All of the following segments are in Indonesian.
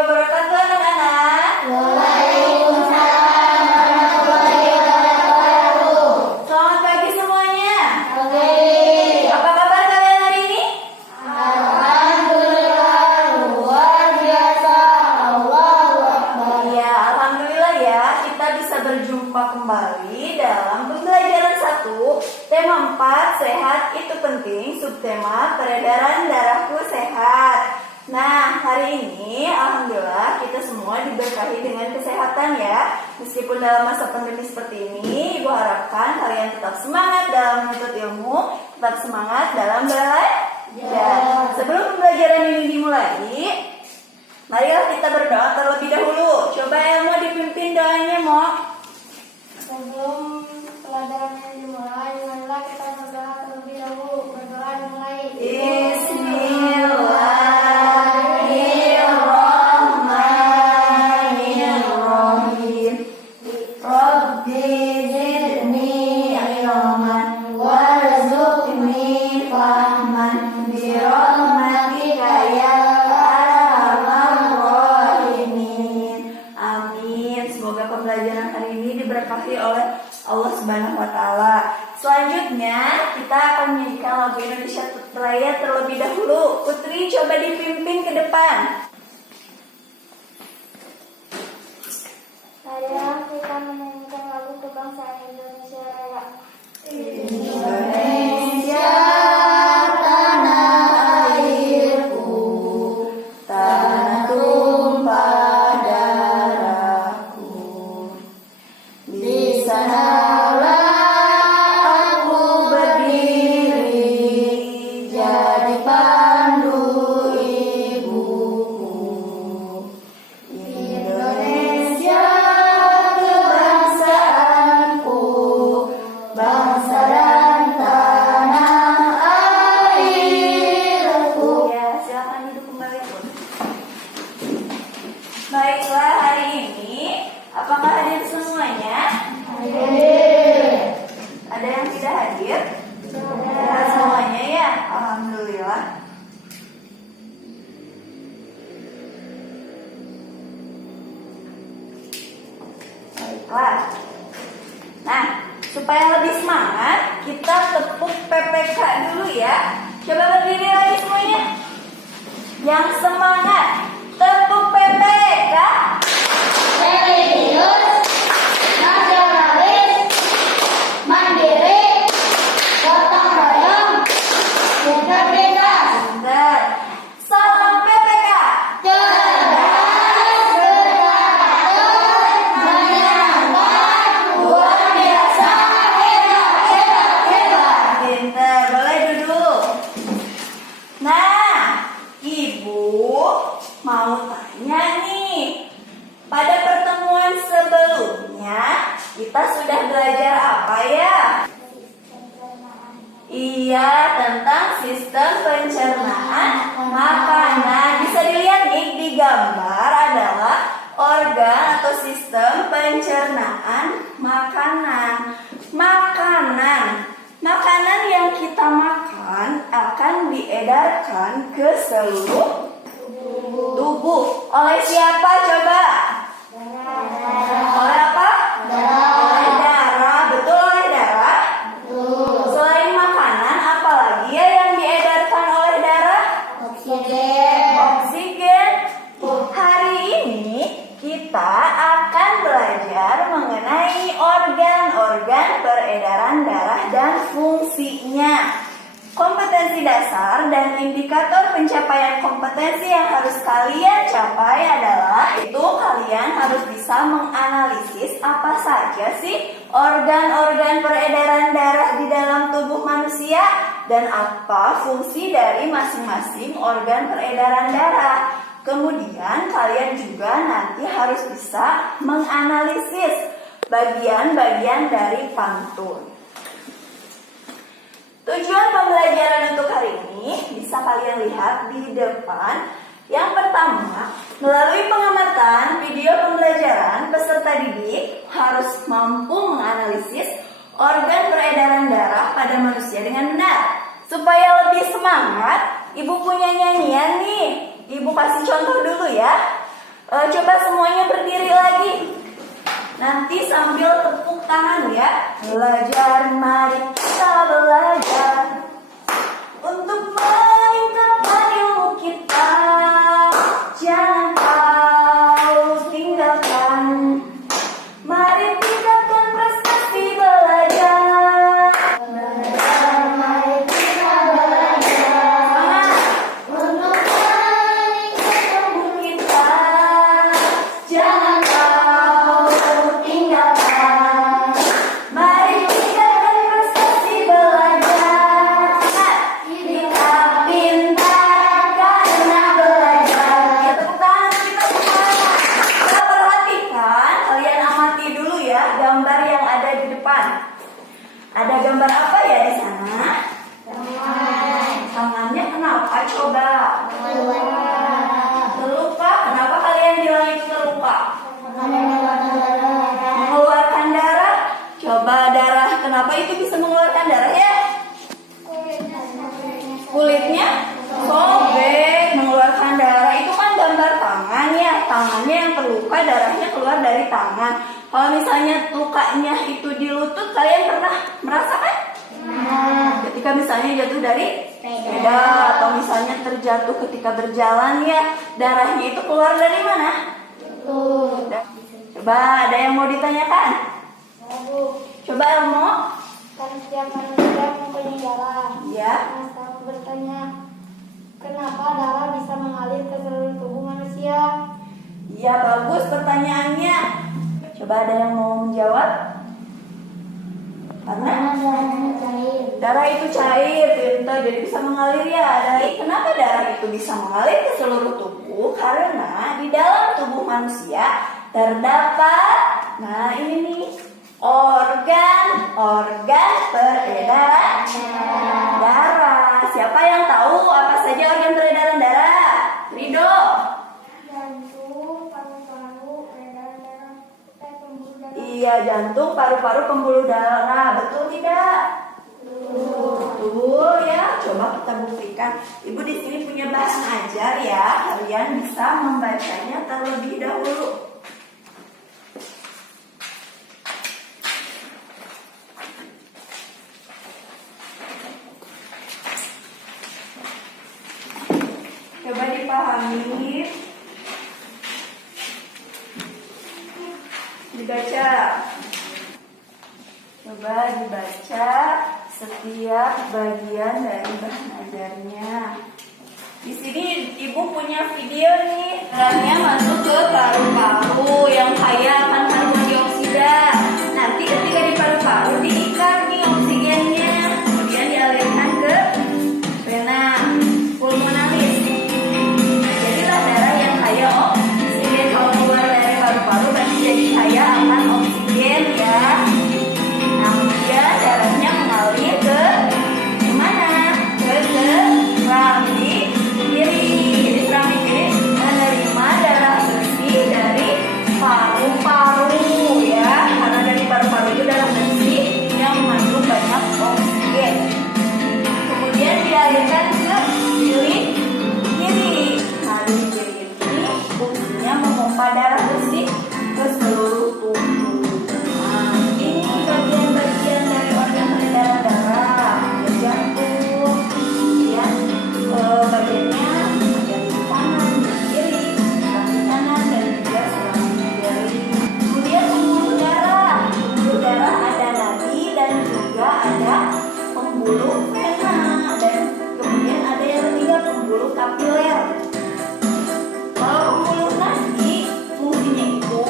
wabarakatuh anak-anak. Waalaikumsalam warahmatullahi wabarakatuh. Selamat pagi semuanya. Oke. Apa kabar kalian hari ini? Alhamdulillah luar biasa. Allahu Akbar. Ya, alhamdulillah ya, kita bisa berjumpa kembali dalam pembelajaran 1, tema 4, sehat itu penting, subtema peredaran darahku sehat. Nah, hari ini alhamdulillah kita semua diberkahi dengan kesehatan ya. Meskipun dalam masa pandemi seperti ini, Ibu harapkan kalian tetap semangat dalam menuntut ilmu, tetap semangat dalam belajar. Sebelum pembelajaran ini dimulai, marilah kita berdoa terlebih dahulu. Coba Elmo dipimpin doanya, Mo. Sebelum pelajaran yang dimulai, marilah kita berdoa terlebih dahulu. Berdoa dimulai. Bismillahirrahmanirrahim. Rabbi zidni ilman warzuqni fahman birahmatika ya arhamar rahimin. Amin. Semoga pembelajaran hari ini diberkahi oleh Allah Subhanahu wa taala. Selanjutnya kita akan menyanyikan lagu Indonesia Raya terlebih dahulu. Putri coba dipimpin ke depan. Marilah kita menyanyikan lagu kebangsaan Indonesia Raya. Indonesia tanah airku, tanah tumpah darahku. Di sanalah aku berdiri, jadi pandu ibuku. Indonesia kebangsaanku, bangsa dan tanah airku. Ya, silakan duduk kembali, Bun. Baiklah, hari ini apakah hadir semuanya? Hadir. Ada yang tidak hadir? Hadir semuanya ya, alhamdulillah. Baiklah. Nah, supaya lebih semangat, kita tepuk PPK dulu ya. Coba berdiri lagi semuanya. Yang semangat, tepuk PPK. Religius, nasionalis, mandiri, gotong royong, integritas, Bentar. Salam PPK. cerdas, berkarakter, menyenangkan, luar biasa, hebat, hebat, hebat. Pintar, boleh duduk. Nah, Ibu mau tanya nih. Pada pertemuan sebelumnya, kita sudah belajar apa ya? Iya, tentang sistem pencernaan makanan. Bisa dilihat nih di gambar adalah organ atau sistem pencernaan makanan. Makanan yang kita makan akan diedarkan ke seluruh tubuh. Oleh siapa coba? Oleh apa? Oleh darah. Betul, oleh darah. Selain makanan, apalagi ya yang diedarkan oleh darah? Oksigen. Hari ini kita akan belajar mengenai organ-organ peredaran darah dan fungsinya. Kompetensi dasar dan indikator pencapaian kompetensi yang harus kalian capai adalah kalian harus bisa menganalisis apa saja sih organ-organ peredaran darah di dalam tubuh manusia dan apa fungsi dari masing-masing organ peredaran darah. Kemudian kalian juga nanti harus bisa menganalisis bagian-bagian dari pantun. Tujuan pembelajaran untuk hari ini bisa kalian lihat di depan. Yang pertama, melalui pengamatan video pembelajaran, peserta didik harus mampu menganalisis organ peredaran darah pada manusia dengan benar. Supaya lebih semangat, Ibu punya nyanyian nih. Ibu kasih contoh dulu ya. Coba semuanya berdiri lagi. Nanti sambil tepuk tangan ya. Belajar, mari kita belajar untuk meningkatkan ilmu kita. Jangan kau tinggalkan. Mari tingkatkan prestasi belajar. Belajar, mari kita belajar untuk meningkatkan Ilmu kita. Jangan kau tinggalkan. Mari tingkatkan prestasi belajar. Kita pintar karena belajar. Ya, tepuk tangan kita semuanya. Kita perhatikan, kalian amati dulu ya gambar yang ada di depan. Ada gambar apa ya di sana? Tangannya kenapa coba? Terluka. Kenapa kalian bilang itu terluka? Mengeluarkan darah. Coba darah. Kenapa itu bisa mengeluarkan darah ya? Kulitnya sobek, mengeluarkan darah. Itu kan gambar tangan ya. Tangannya yang terluka, darahnya keluar dari tangan. Kalau misalnya lukanya itu di lutut, kalian pernah merasakan? Ketika misalnya jatuh dari sepeda atau misalnya terjatuh ketika berjalan ya, darahnya itu keluar dari mana? Coba ada yang mau ditanyakan? Coba Elmo. Kan setiap manusia mempunyai darah. Ya. Nah, sekarang bertanya, kenapa darah bisa mengalir ke seluruh tubuh manusia? Iya, bagus pertanyaannya. Coba ada yang mau menjawab? Karena darahnya cair. darah itu cair, pintar, jadi bisa mengalir ya. Kenapa darah itu bisa mengalir ke seluruh tubuh? Karena di dalam tubuh manusia terdapat, nah ini nih, organ peredaran darah. Siapa yang tahu apa saja organ peredaran darah? Rido. Jantung, paru-paru, peredaran darah, pembuluh darah. Iya, jantung, paru-paru, pembuluh darah. Betul tidak? Betul ya. Coba kita buktikan. Ibu di sini punya bahan ajar ya. Kalian bisa membacanya terlebih dahulu. Coba dipahami. Dibaca. Coba dibaca setiap bagian dari bahan ajarnya. Di sini ibu punya video nih. Darahnya masuk ke paru-paru yang kaya akan karbon dioksida. Nanti ketika di paru-paru diikat nih oksigennya, kemudian dialirkan ke vena pulmonalis. Jadilah darah yang kaya oksigen. Kalau keluar dari paru-paru berarti jadi kaya akan oksigen ya. Nah, kemudian darahnya mengalir ke mana? Ke keramik kiri. Jadi keramik kiri menerima darah bersih dari paru-paru ya. Karena dari paru-paru itu darah bersih yang mengandung banyak oksigen. Kemudian dialirkan ke lirik kiri. Nah, lirik kiri ini fungsinya memompa darah bersih ke seluruh tubuh. Nah, ini bagian-bagian dari organ peredaran darah. Ada jantung, kemudian bagiannya ada di kanan, di kiri, sebelah kanan dan juga sebelah kiri. Kemudian pembuluh darah. Pembuluh darah ada nadi dan juga ada pembuluh vena. Dan kemudian ada yang ketiga pembuluh kapiler. Kalau pembuluh nadi fungsinya itu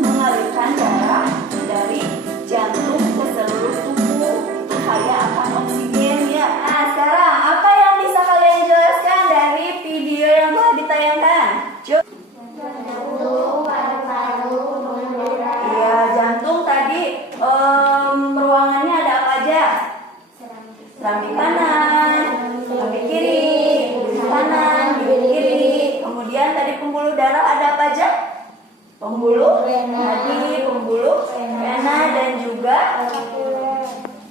mengalirkan darah dari jantung ke seluruh tubuh. Itu kaya akan oksigen ya. Nah, sekarang apa yang bisa kalian jelaskan dari video yang telah ditayangkan? Jantung, paru-paru, pembuluh darah. Iya, jantung tadi ruangannya ada apa aja? Keramik kanan, keramik kiri, kiri kanan, kiri. Kemudian tadi pembuluh darah ada apa aja? Pembuluh nadi, pembuluh vena dan juga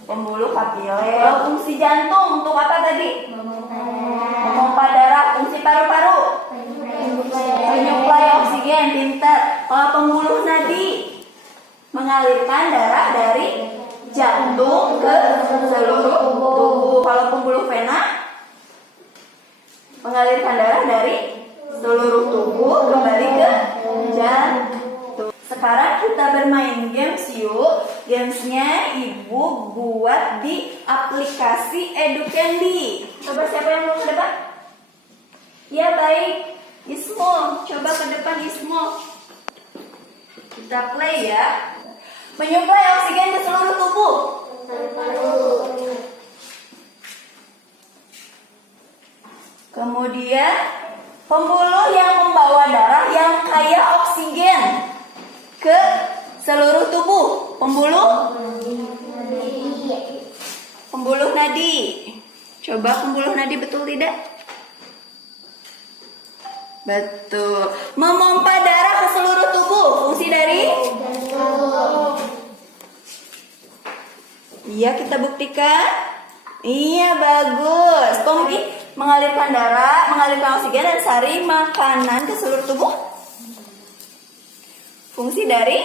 pembuluh kapiler. Fungsi jantung untuk apa tadi? Memompa darah. Fungsi paru-paru menyuplai oksigen oksigen, pintar. Kalau pembuluh nadi, mengalirkan darah dari jantung ke seluruh tubuh. Kalau pembuluh vena, mengalirkan darah dari seluruh tubuh kembali ke jantung. Sekarang kita bermain games yuk. Gamesnya ibu buat di aplikasi EduCandy. Coba siapa yang mau ke depan? Ya baik, Ismo. Coba ke depan Ismo. Kita play ya. Menyuplai oksigen ke seluruh tubuh. Kemudian pembuluh yang membawa darah yang kaya oksigen ke seluruh tubuh. Pembuluh nadi. Coba pembuluh nadi betul tidak? Betul. Memompa darah ke seluruh tubuh. Fungsi dari? Iya, kita buktikan. Iya, bagus. Pembuluh mengalirkan darah, mengalirkan oksigen dan sari makanan ke seluruh tubuh. Fungsi dari?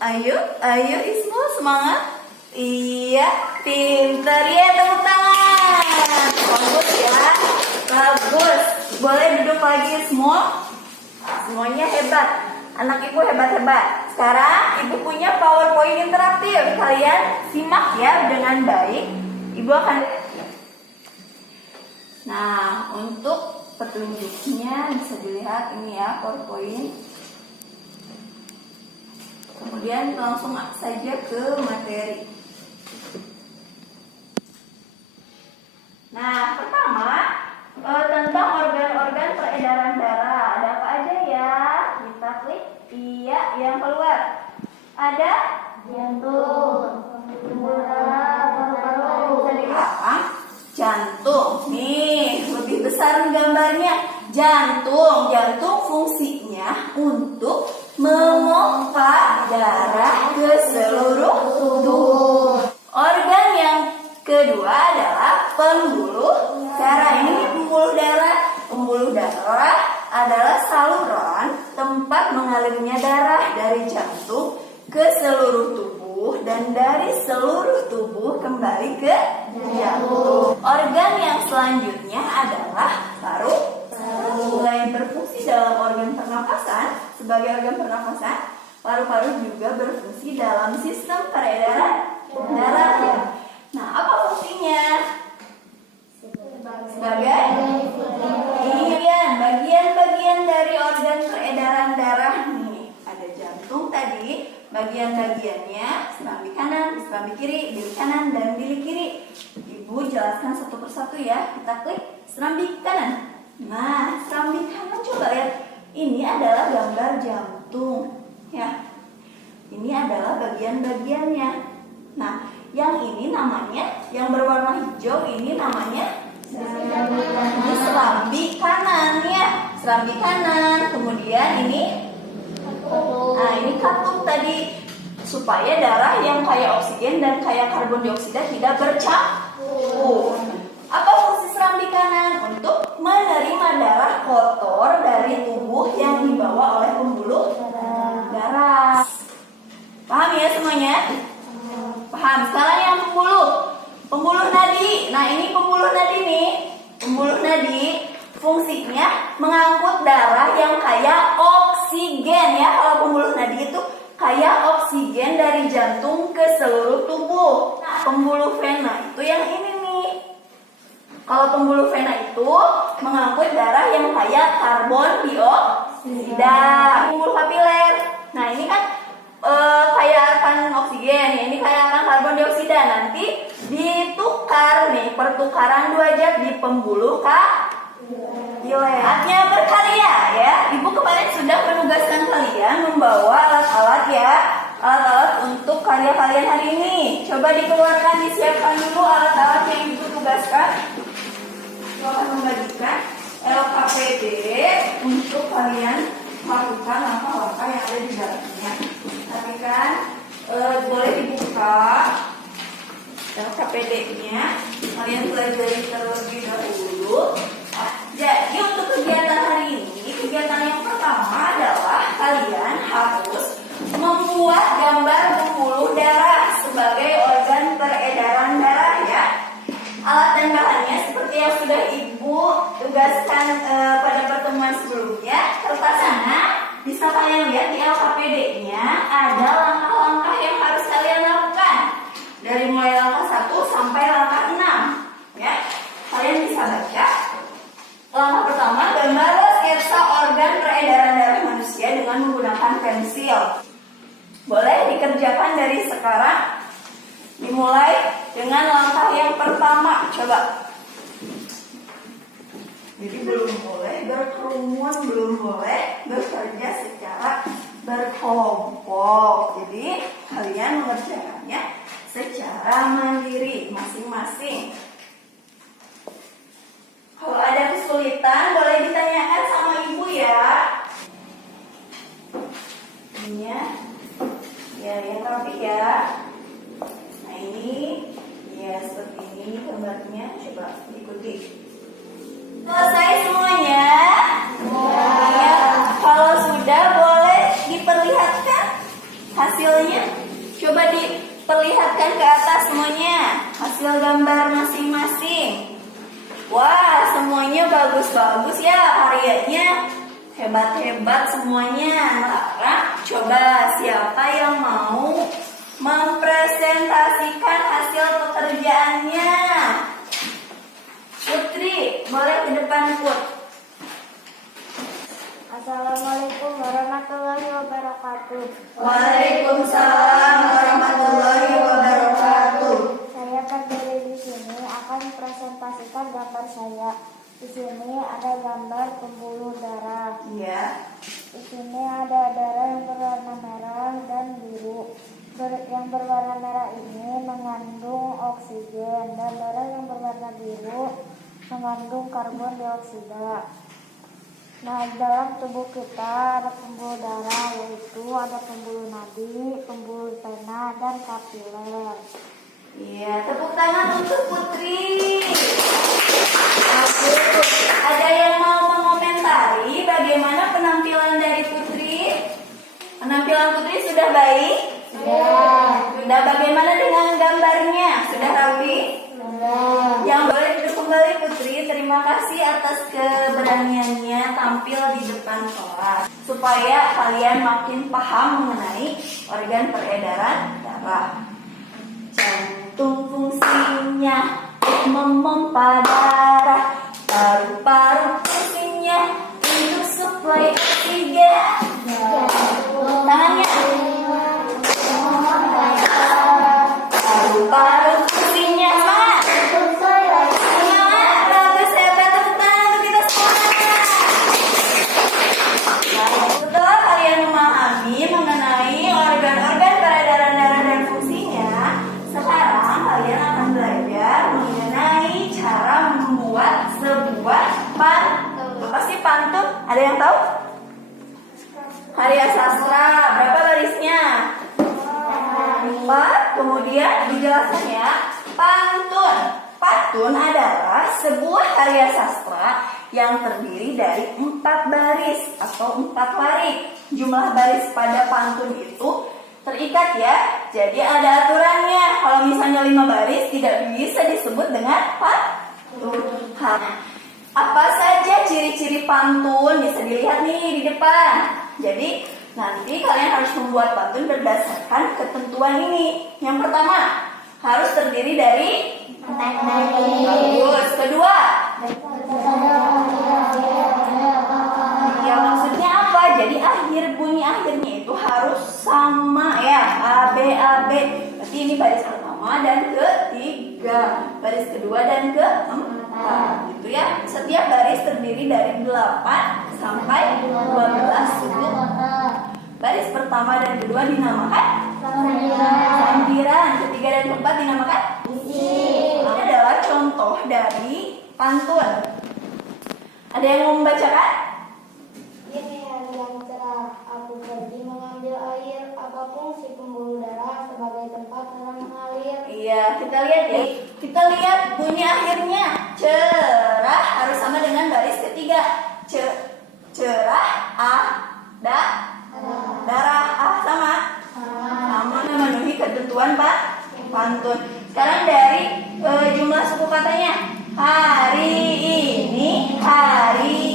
Ayo Ismo, semangat. Iya, pintar ya, tepuk tangan. Bagus ya, bagus. Boleh duduk lagi semua. Semuanya hebat. Anak ibu hebat-hebat. Sekarang ibu punya PowerPoint interaktif. Kalian simak ya dengan baik. Ibu akan. Nah, untuk petunjuknya bisa dilihat ini ya, PowerPoint. Kemudian langsung saja ke materi. Nah, pertama tentang organ-organ peredaran darah. Ada apa aja ya? Kita klik. Iya, yang keluar. Ada jantung, paru-paru. Bisa dilihat? Jantung. Nih, lebih besar gambarnya. Jantung fungsinya untuk memompa darah ke seluruh tubuh. Organ yang kedua adalah pembuluh darah. Ini pembuluh darah. Pembuluh darah adalah saluran tempat mengalirnya darah dari jantung ke seluruh tubuh dan dari seluruh tubuh kembali ke jantung. Organ yang selanjutnya adalah paru. Selain berfungsi dalam organ pernapasan, sebagai organ pernapasan, paru-paru juga berfungsi dalam sistem peredaran darah. Nah, apa fungsinya? Sebagai bagian dari organ peredaran darah nih. Ada jantung tadi, bagian-bagiannya serambi kanan, serambi kiri, bilik kanan dan bilik kiri. Ibu jelaskan satu persatu ya. Kita klik serambi kanan. Nah, serambi kanan coba lihat. Ini adalah gambar jantung ya. Ini adalah bagian-bagiannya. Nah, yang ini namanya, yang berwarna hijau ini namanya ini serambi kanan ya. Serambi kanan. Kemudian ini ini katup tadi, supaya darah yang kaya oksigen dan kaya karbon dioksida tidak bercampur. Apa fungsi serambi kanan? Untuk menerima darah kotor dari tubuh yang dibawa oleh pembuluh darah. Paham ya semuanya? Paham. Sekarang yang pembuluh nadi. Nah, ini pembuluh nadi nih. Pembuluh nadi fungsinya mengangkut darah yang kaya oksigen ya. Kalau pembuluh nadi itu kaya oksigen dari jantung ke seluruh tubuh. Nah, pembuluh vena itu yang ini nih. Kalau pembuluh vena itu mengangkut darah yang kaya karbon dioksida. Pembuluh kapiler. Nah, ini kan kaya akan oksigen, ini kaya akan karbon dioksida. Nanti ditukar nih, pertukaran 2 zat di pembuluh kapiler. Saatnya berkarya ya. Ibu kemarin sudah menugaskan kalian membawa alat-alat ya, alat-alat untuk karya kalian hari ini. Coba dikeluarkan, disiapkan dulu alat-alat yang ibu tugaskan. Ibu akan membagikan LKPD untuk kalian melakukan langkah-langkah yang ada di dalamnya. Tapi kan boleh dibuka LKPD-nya, kalian pelajari terlebih dahulu. Jadi untuk kegiatan hari ini, kegiatan pada pertemuan sebelumnya, kertas sana bisa kalian lihat di LKPD-nya ada langkah-langkah yang harus kalian lakukan. Dari mulai langkah 1 sampai langkah 6. Ya, kalian bisa baca. Langkah pertama, gambarlah sketsa organ peredaran darah manusia dengan menggunakan pensil. Boleh dikerjakan dari sekarang. Dimulai dengan langkah yang pertama. Coba. Jadi belum boleh berkerumun, belum boleh bekerja secara berkelompok. Jadi kalian mengerjakannya secara mandiri masing-masing. Kalau ada kesulitan boleh ditanyakan sama ibu ya. Ini ya yang rapi ya. Nah ini ya seperti ini gambarnya. Coba ikuti. Selesai semuanya? Ya. Kalau sudah boleh diperlihatkan hasilnya. Coba diperlihatkan ke atas semuanya hasil gambar masing-masing. Wah, semuanya bagus-bagus ya karyanya. Hebat-hebat semuanya. Sekarang coba siapa yang mau mempresentasikan hasil pekerjaannya? Putri, boleh ke depan Put. Assalamualaikum warahmatullahi wabarakatuh. Waalaikumsalam warahmatullahi wabarakatuh. Saya berdiri di sini akan presentasikan gambar saya. Di sini ada gambar pembuluh darah. Iya. Di sini ada darah yang berwarna merah dan biru. Yang berwarna merah ini mengandung oksigen dan darah yang berwarna biru mengandung karbon dioksida. Nah, dalam tubuh kita ada pembuluh darah, yaitu ada pembuluh nadi, pembuluh vena, dan kapiler. Iya, tepuk tangan untuk Putri. Oke, ada yang mau mengomentari bagaimana penampilan dari Putri? Penampilan Putri sudah baik? Sudah bagaimana dengan gambarnya? Sudah rapi? Yang boleh duduk kembali Putri. Terima kasih atas keberaniannya tampil di depan kelas supaya kalian makin paham mengenai organ peredaran darah. Jantung fungsinya memompa darah, paru-paru fungsinya untuk suplai oksigen. Tangannya. Paru-paru fungsinya semangat. Semangat, bagus, hebat, tepuk tangan untuk kita semua. Nah, setelah kalian memahami mengenai organ-organ peredaran darah dan fungsinya, sekarang kalian akan belajar mengenai cara membuat sebuah pantun. Apa sih pantun? Ada yang tahu? Karya sastra. Berapa barisnya? 4. Kemudian dijelaskan ya. Pantun. Pantun adalah sebuah karya sastra yang terdiri dari 4 baris atau 4 baris. Jumlah baris pada pantun itu terikat ya. Jadi ada aturannya. Kalau misalnya 5 baris tidak bisa disebut dengan pantun. Apa saja ciri-ciri pantun? Bisa dilihat nih di depan. Jadi nanti kalian harus membuat pantun berdasarkan ketentuan ini. Yang pertama, harus terdiri dari bagus. Kedua, ya maksudnya apa? Jadi bunyi akhirnya itu harus sama ya. A, B, A, B. Berarti ini baris pertama dan ketiga. Baris kedua dan keempat. Gitu ya. Setiap baris terdiri dari 8 sampai 12 suku. Baris pertama dan kedua dinamakan sambiran. Ketiga dan keempat dinamakan isi. Ini adalah contoh dari pantun. Ada yang mau membacakan? Ini hari yang cerah, aku pergi mengambil air. Apa fungsi pembuluh darah sebagai tempat darah mengalir? Iya, kita lihat ya. Kita lihat bunyi akhirnya. Cerah harus sama dengan baris ketiga. Cerah, darah, sama memenuhi ketentuan pantun. Sekarang dari jumlah suku katanya. Hari ini hari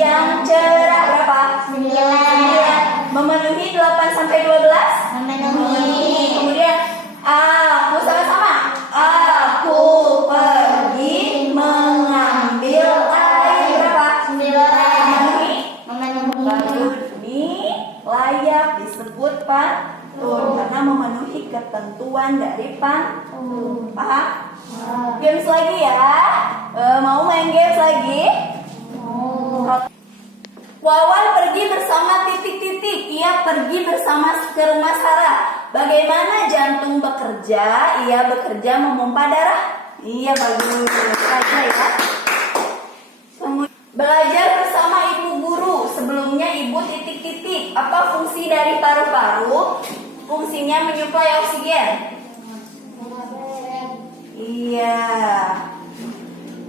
ketentuan dari pantun. Paham? Games lagi ya. Mau main games lagi? Wawan pergi bersama titik-titik. Ia pergi bersama ke rumah Sarah. Bagaimana jantung bekerja? Ia bekerja memompa darah. Iya, bagus. Baca ya. Kemudian belajar bersama ibu guru. Sebelumnya ibu titik-titik. Apa fungsi dari paru-paru? Fungsinya menyuplai oksigen. Iya.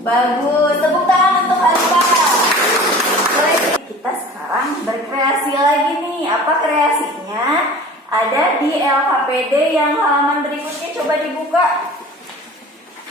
Bagus. Tepuk tangan untuk Hanifah. Kita sekarang berkreasi lagi nih. Apa kreasinya? Ada di LKPD yang halaman berikutnya. Coba dibuka.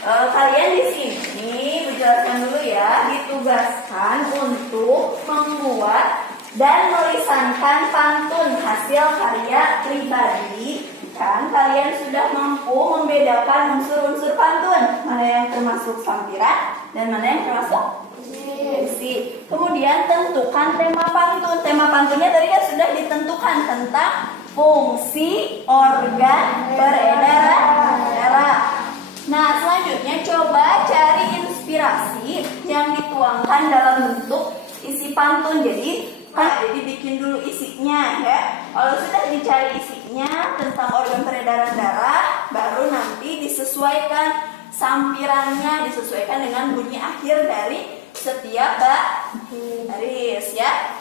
Kalian di sini, menjelaskan dulu ya, ditugaskan untuk membuat dan melisankan pantun hasil karya pribadi. Kan kalian sudah mampu membedakan unsur-unsur pantun, mana yang termasuk sampiran dan mana yang termasuk puisi. Kemudian tentukan tema pantun. Tema pantunnya tadi kan sudah ditentukan tentang fungsi organ peredaran darah. Nah, selanjutnya coba cari inspirasi yang dituangkan dalam bentuk isi pantun. Jadi bikin dulu isinya ya. Kalau sudah dicari isinya tentang organ peredaran darah, baru nanti disesuaikan sampirannya, disesuaikan dengan bunyi akhir dari setiap baris ya.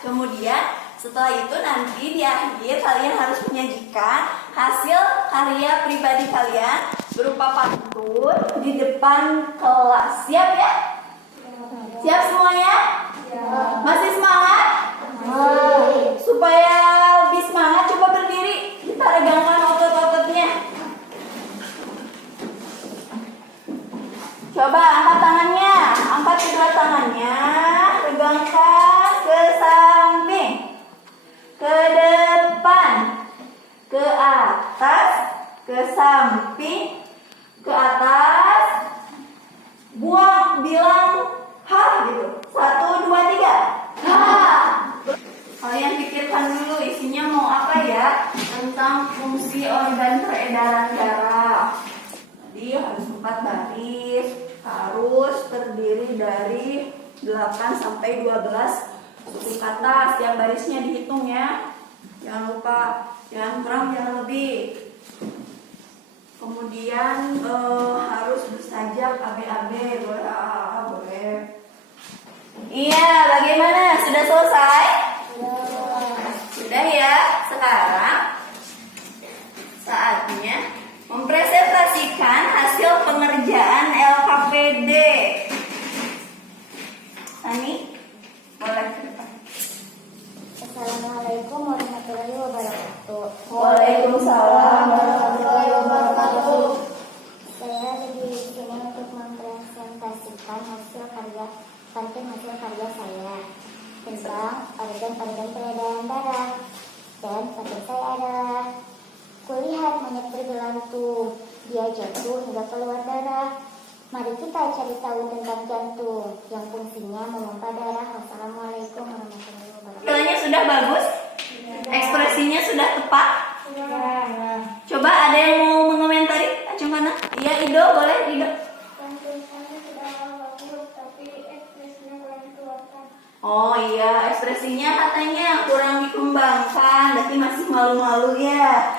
Kemudian setelah itu nanti di akhir kalian harus menyajikan hasil karya pribadi kalian berupa pantun di depan kelas. Siap ya? Siap semuanya? Masih semangat? Supaya lebih semangat, coba berdiri. Kita regangkan otot-ototnya. Coba angkat tangannya. Angkat kedua tangannya. Regangkan ke samping, ke depan, ke atas, ke samping, ke atas. Buang, bilang ha gitu. 1, 2, 3. Ha. Kalian pikirkan dulu isinya mau apa ya, tentang fungsi organ peredaran darah. Jadi harus 4 baris, harus terdiri dari 8 sampai 12 suku kata. Setiap barisnya dihitung ya. Jangan lupa, jangan kurang, jangan lebih. Kemudian harus bersajak AB-AB, boleh AA, boleh. Iya, bagaimana? Sudah selesai? Sudah ya. Sekarang saatnya mempresentasikan hasil pengerjaan LKPD. Ani, boleh. Assalamualaikum warahmatullahi wabarakatuh. Waalaikumsalam warahmatullahi wabarakatuh. Saya di sini untuk mempresentasikan hasil karya saya tentang organ-organ peredaran darah. Dan pada saya adalah kulihat monyet bergelantung, dia jatuh hingga keluar darah. Mari kita cari tahu tentang jantung yang fungsinya memompa darah. Wassalamualaikum warahmatullahi wabarakatuh. Hasilnya sudah bagus? Ekspresinya sudah tepat? Coba ada yang mau mengomentari? Acung mana? Iya, Ido, boleh Ido. Oh iya, ekspresinya katanya kurang dikembangkan, berarti masih malu-malu ya.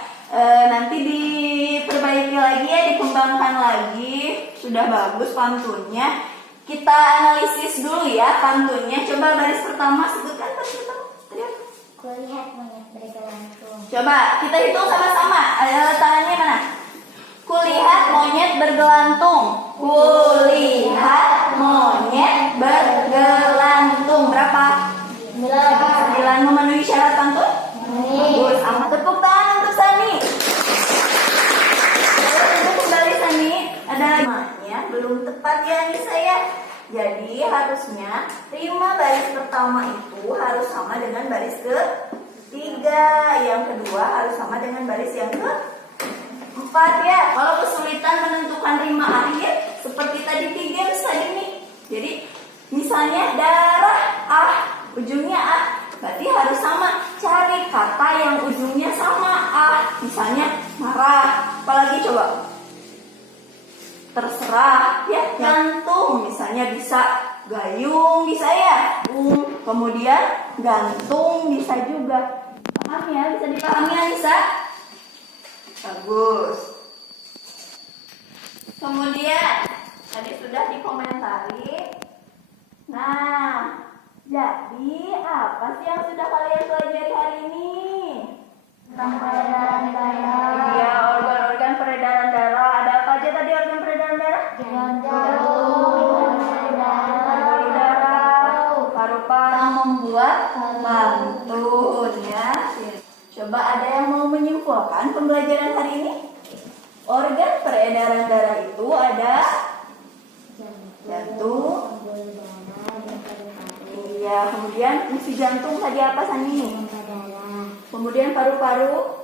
Nanti diperbaiki lagi ya, dikembangkan lagi. Sudah bagus pantunnya. Kita analisis dulu ya pantunnya. Coba baris pertama, sebutkan baris pertama. Tadi apa? Kulihat monyet bergelantung. Coba kita hitung sama-sama. Tangannya mana? Kulihat monyet bergelantung. Kulihat monyet bergelantung. Berapa? 9 memenuhi syarat pantun? Bagus. Amat tepuk tangan untuk Sani. Boleh kembali Sani. Ada lagi belum tepat ya nih saya. Jadi harusnya rima baris pertama itu harus sama dengan baris ketiga. Yang kedua harus sama dengan baris yang keempat ya. Kalau kesulitan menentukan rima akhir seperti tadi 3 tadi nih. Jadi misalnya darah ujungnya berarti harus sama. Cari kata yang ujungnya sama misalnya terserah. Apalagi coba? Terserah ya. Gantung misalnya bisa gayung bisa ya. Kemudian gantung bisa juga. Paham ya? Bisa dipahami Anissa? Bagus. Kemudian tadi sudah dikomentari. Nah, jadi apa sih yang sudah kalian pelajari hari ini? Tentang peredaran darah. Iya, organ-organ peredaran darah. Ada apa aja tadi organ peredaran darah? Jantung, Pembuluh darah, paru-paru membuat mantun ya. Coba ada yang mau menyimpulkan pembelajaran hari ini? Organ peredaran darah itu ada jantung. Iya, kemudian fungsi jantung tadi apa Sani? Kemudian paru-paru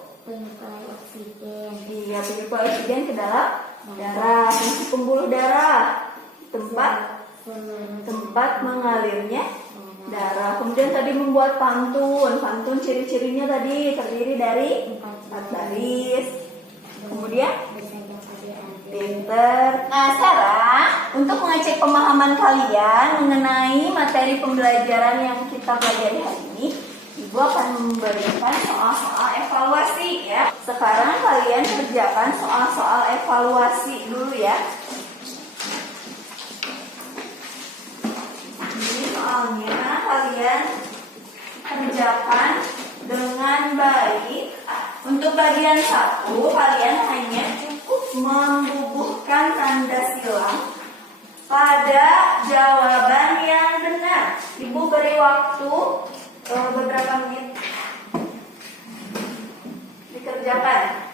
oksigen. iya, penyuplai oksigen ke dalam darah. Fungsi pembuluh darah tempat mengalirnya darah. Kemudian tadi membuat pantun. Pantun ciri-cirinya tadi terdiri dari 4 baris. Kemudian pinter. Nah, sekarang untuk mengecek pemahaman kalian mengenai materi pembelajaran yang kita pelajari hari ini, Ibu akan memberikan soal-soal evaluasi ya. Sekarang kalian kerjakan soal-soal evaluasi dulu ya. Ini soalnya kalian kerjakan dengan baik. Untuk bagian 1 kalian hanya cukup membubuhkan tanda silang pada jawaban yang benar. Ibu beri waktu beberapa menit dikerjakan.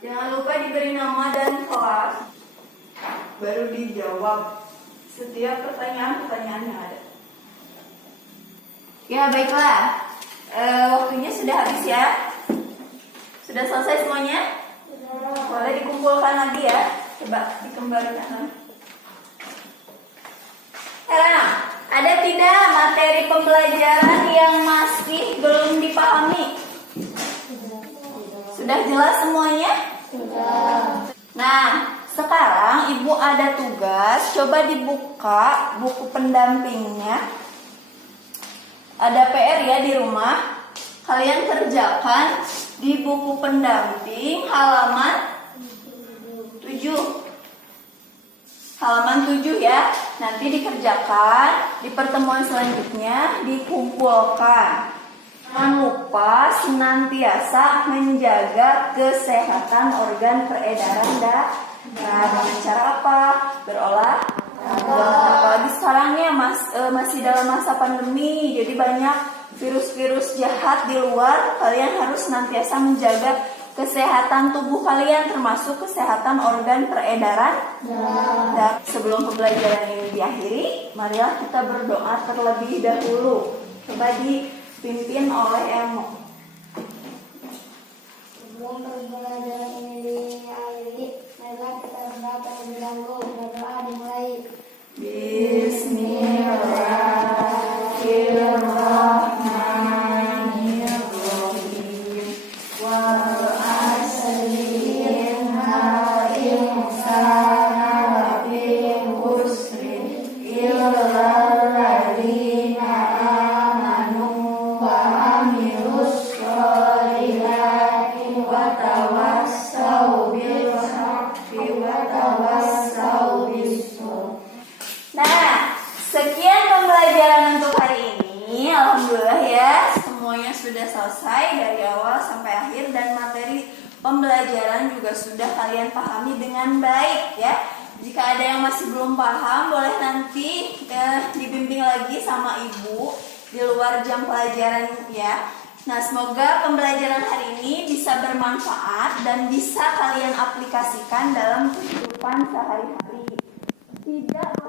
Jangan lupa diberi nama dan kelas, baru dijawab setiap pertanyaan-pertanyaan yang ada. Ya baiklah, waktunya sudah habis ya. Sudah selesai semuanya? Boleh dikumpulkan lagi ya. Coba dikembalikan. Sekarang, ada tidak materi pembelajaran yang masih belum dipahami? Sudah jelas semuanya? Sudah. Nah, sekarang Ibu ada tugas. Coba dibuka buku pendampingnya. Ada PR ya di rumah. Kalian kerjakan di buku pendamping halaman 7. Halaman 7 ya. Nanti dikerjakan, di pertemuan selanjutnya dikumpulkan. Jangan lupa senantiasa menjaga kesehatan organ peredaran darah. Dengan cara apa? Berolahraga. Apalagi sekarang ya masih dalam masa pandemi, jadi banyak virus-virus jahat di luar. Kalian harus senantiasa menjaga kesehatan tubuh kalian, termasuk kesehatan organ peredaran. Dan sebelum pembelajaran ini diakhiri, marilah kita berdoa terlebih dahulu. Coba dipimpin oleh Emo. Sebelum pembelajaran ini diakhiri, marilah kita berdoa terlebih dahulu. Berdoa dimulai. Bismillahirrahmanirrahim. Wal asri innal insana lafi khusrin illa alladzina amanu wa amilus sholihati wa tawassau bil haqqi wa tawassau bis sabr. Nah, sekian pembelajaran untuk hari ini. Alhamdulillah ya, semuanya sudah selesai dari awal sampai akhir dan materi pembelajaran juga sudah kalian pahami dengan baik ya. Jika ada yang masih belum paham, boleh nanti dibimbing lagi sama Ibu di luar jam pelajaran ya. Nah, semoga pembelajaran hari ini bisa bermanfaat dan bisa kalian aplikasikan dalam kehidupan sehari-hari. Tidak